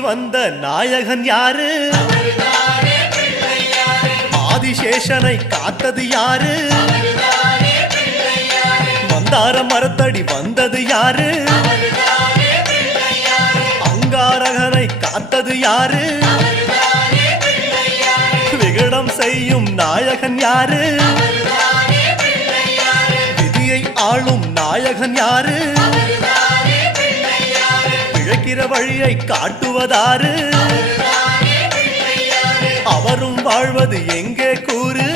ஆதியில் வந்த நாயகன் யாரு? ஆதிசேஷனை காத்தது யாரு? மந்தார மரத்தடி வந்தது யாரு? அங்காரகனை காத்தது யாரு? விகடம் செய்யும் நாயகன் யாரு? விதியை ஆளும் நாயகன் யாரு? பிழைக்கிற வழியை காட்டுவதாரு? அவரும் வாழ்வது எங்கே கூறு?